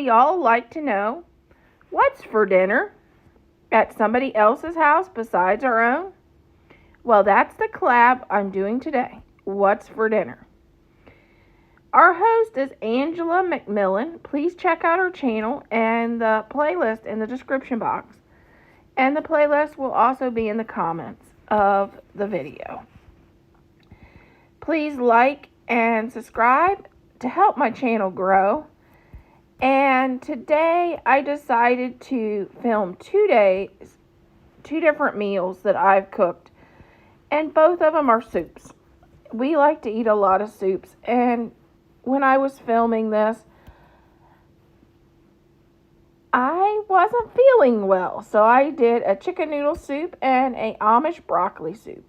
we all like to know what's for dinner at somebody else's house besides our own? Well, that's the collab I'm doing today. What's for dinner? Our host is Angela McMillan. Please check out her channel and the playlist in the description box. And the playlist will also be in the comments of the video. Please like and subscribe to help my channel grow. And today I decided to film 2 days, 2 different meals that I've cooked. And both of them are soups. We like to eat a lot of soups. And when I was filming this, I wasn't feeling well. So I did a chicken noodle soup and a Amish broccoli soup.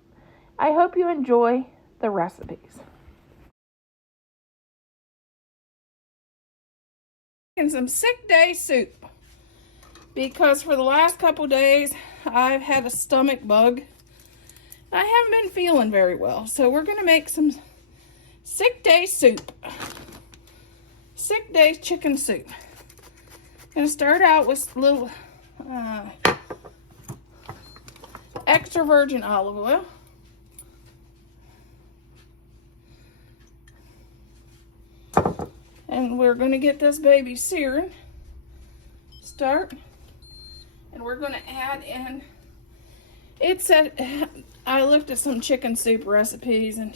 I hope you enjoy the recipes. And some sick day soup, because for the last couple days I've had a stomach bug. I haven't been feeling very well, so we're going to make some sick day soup. Sick day chicken soup. Going to start out with a little extra virgin olive oil. And we're going to get this baby searing. And we're going to add in, it said, I looked at some chicken soup recipes and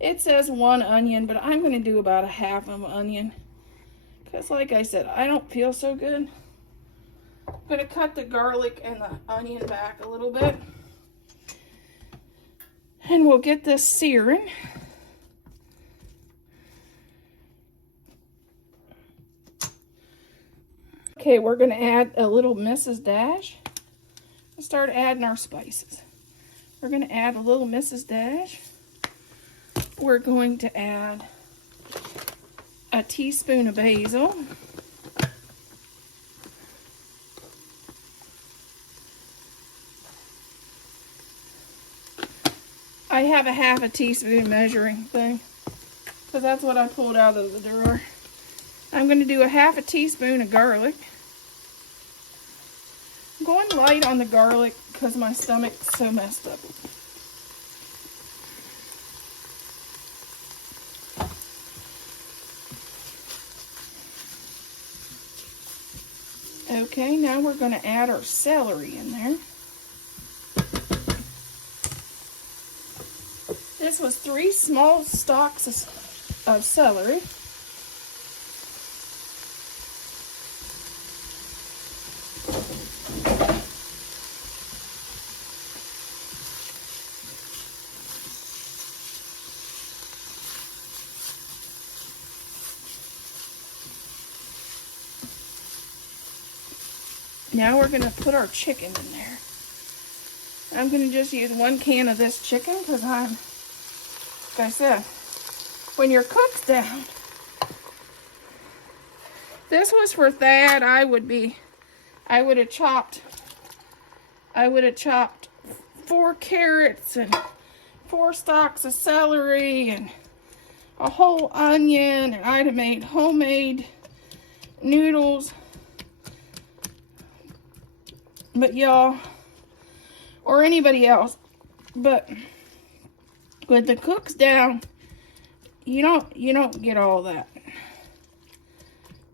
it says 1 onion, but I'm going to do about 1/2 of an onion. Because like I said, I don't feel so good. I'm going to cut the garlic and the onion back a little bit. And we'll get this searing. Okay, we're going to add a little Mrs. Dash. Let's start adding our spices. We're going to add a little Mrs. Dash. We're going to add a teaspoon of basil. I have a 1/2 teaspoon measuring thing, because that's what I pulled out of the drawer. I'm going to do a 1/2 teaspoon of garlic. I'm going light on the garlic because my stomach's so messed up. Okay, now we're going to add our celery in there. This was 3 small stalks of celery. Now we're going to put our chicken in there. I'm going to just use 1 can of this chicken because like I said, when your cook's down. This was for Thad. I would have chopped 4 carrots and 4 stalks of celery and a whole onion, and I'd have made homemade noodles. But y'all, or anybody else, but with the cook's down, you don't get all that.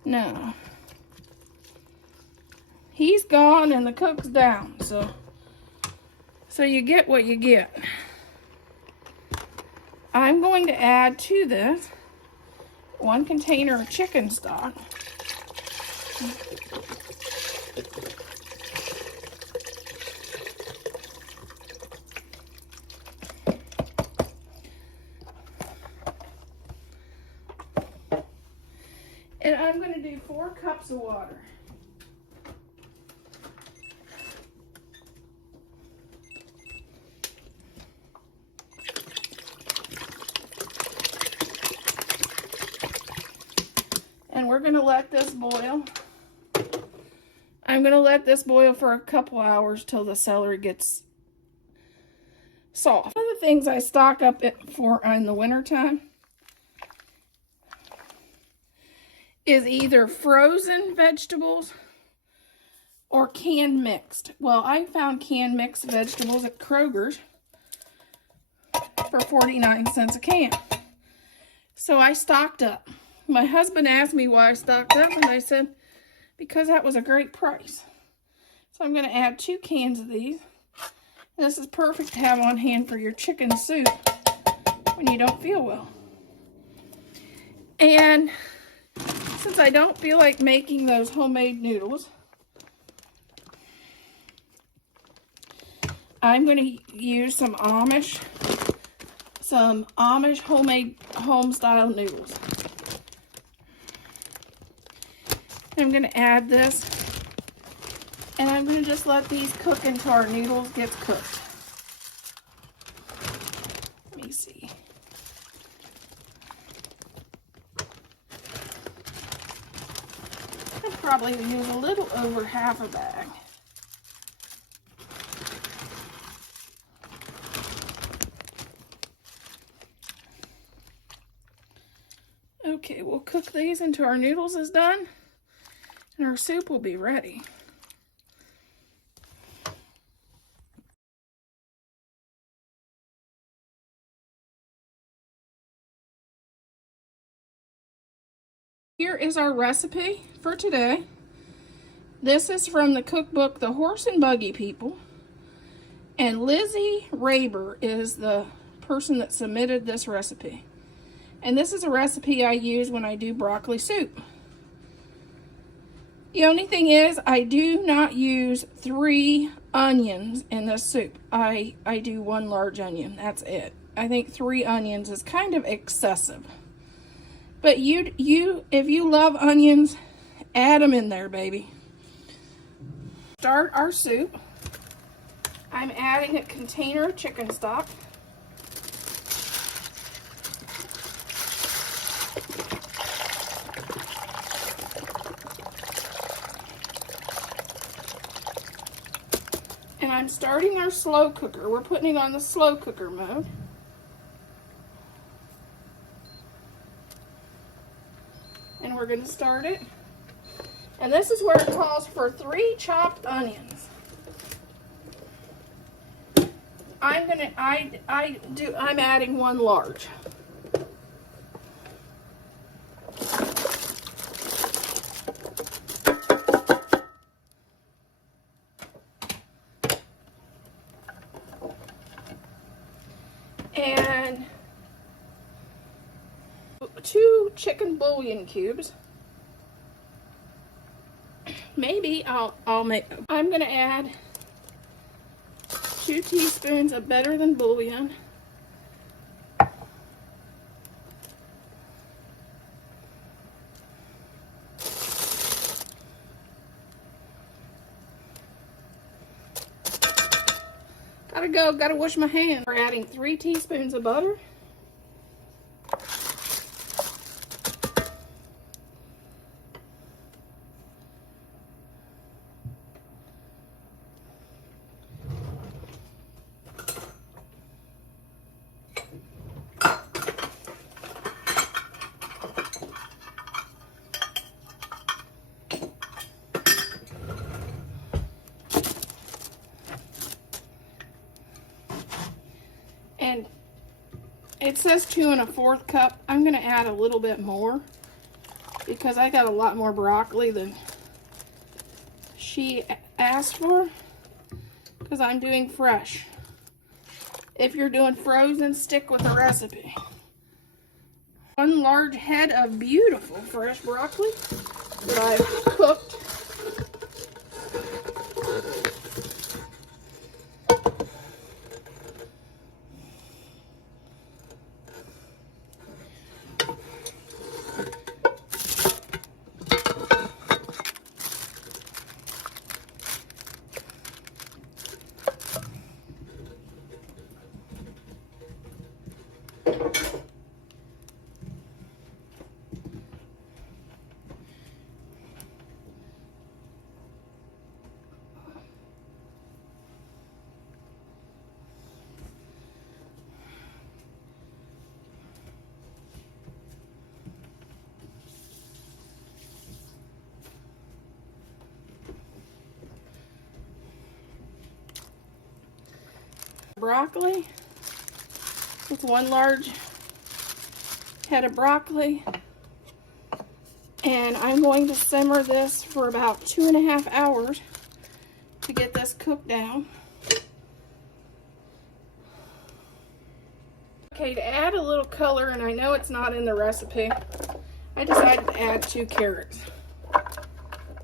No. He's gone and the cook's down, so you get what you get. I'm going to add to this 1 container of chicken stock. And I'm going to do 4 cups of water. And we're going to let this boil. I'm going to let this boil for a couple hours till the celery gets soft. One of the things I stock up for in the wintertime is either frozen vegetables or canned mixed. Well, I found canned mixed vegetables at Kroger's for 49 cents a can. So I stocked up. My husband asked me why I stocked up, and I said, because that was a great price. So I'm going to add 2 cans of these. And this is perfect to have on hand for your chicken soup when you don't feel well. And since I don't feel like making those homemade noodles, I'm going to use some Amish homemade home-style noodles. I'm going to add this, and I'm going to just let these cook until our noodles get cooked. Let me see. I'll probably use a little over half a bag. Okay, we'll cook these until our noodles is done, and our soup will be ready. Here is our recipe for today. This is from the cookbook, The Horse and Buggy People. And Lizzie Raber is the person that submitted this recipe. And this is a recipe I use when I do broccoli soup. The only thing is, I do not use 3 onions in this soup. I do 1 large onion, that's it. I think 3 onions is kind of excessive. But if you love onions, add them in there, baby. Start our soup. I'm adding a container of chicken stock. And I'm starting our slow cooker. We're putting it on the slow cooker mode. And we're going to start it. And this is where it calls for 3 chopped onions. I'm adding 1 large. And 2 chicken bouillon cubes. Maybe I'm going to add 2 teaspoons of better than bouillon. Gotta wash my hands. We're adding 3 teaspoons of butter. And it says 2 1/4 cup. I'm going to add a little bit more because I got a lot more broccoli than she asked for, because I'm doing fresh. If you're doing frozen, stick with the recipe. 1 large head of beautiful fresh broccoli that I've cooked. broccoli. It's 1 large head of broccoli. And I'm going to simmer this for about 2.5 hours to get this cooked down. Okay, to add a little color, and I know it's not in the recipe, I decided to add 2 carrots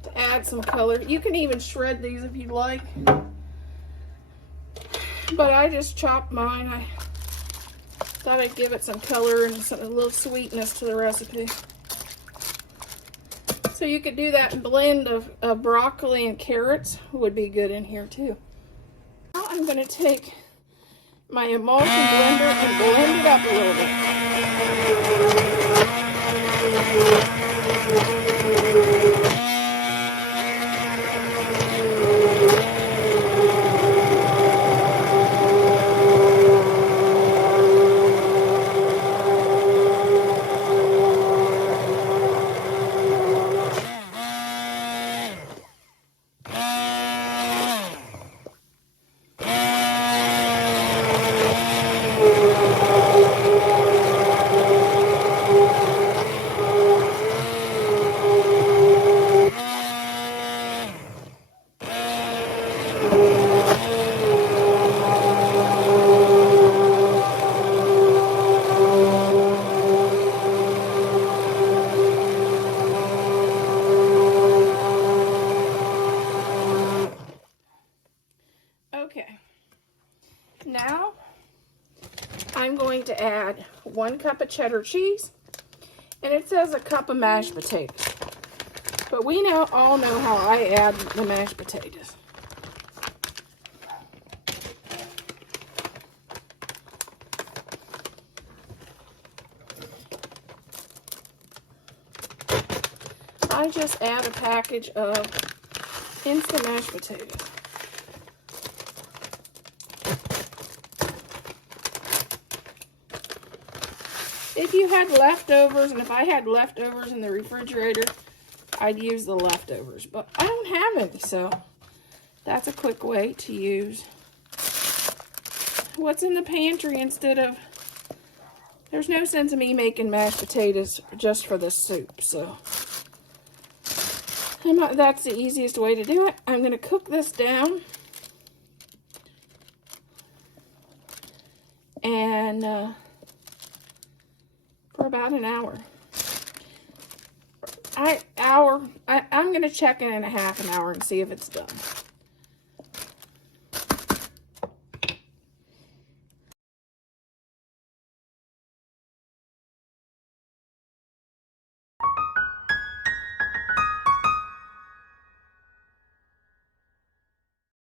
to add some color. You can even shred these if you'd like, but I just chopped mine. I thought I'd give it some color and a little sweetness to the recipe. So you could do that blend of broccoli and carrots would be good in here too. Now I'm going to take my emulsion blender and blend it up a little bit. Okay, now I'm going to add 1 cup of cheddar cheese, and it says a cup of mashed potatoes, but we all know how I add the mashed potatoes. I just add a package of instant mashed potatoes. If you had leftovers, and if I had leftovers in the refrigerator, I'd use the leftovers, but I don't have any, so that's a quick way to use what's in the pantry instead of, there's no sense in me making mashed potatoes just for the soup, so that's the easiest way to do it. I'm going to cook this down, and for about an hour. I'm going to check in a half an hour and see if it's done.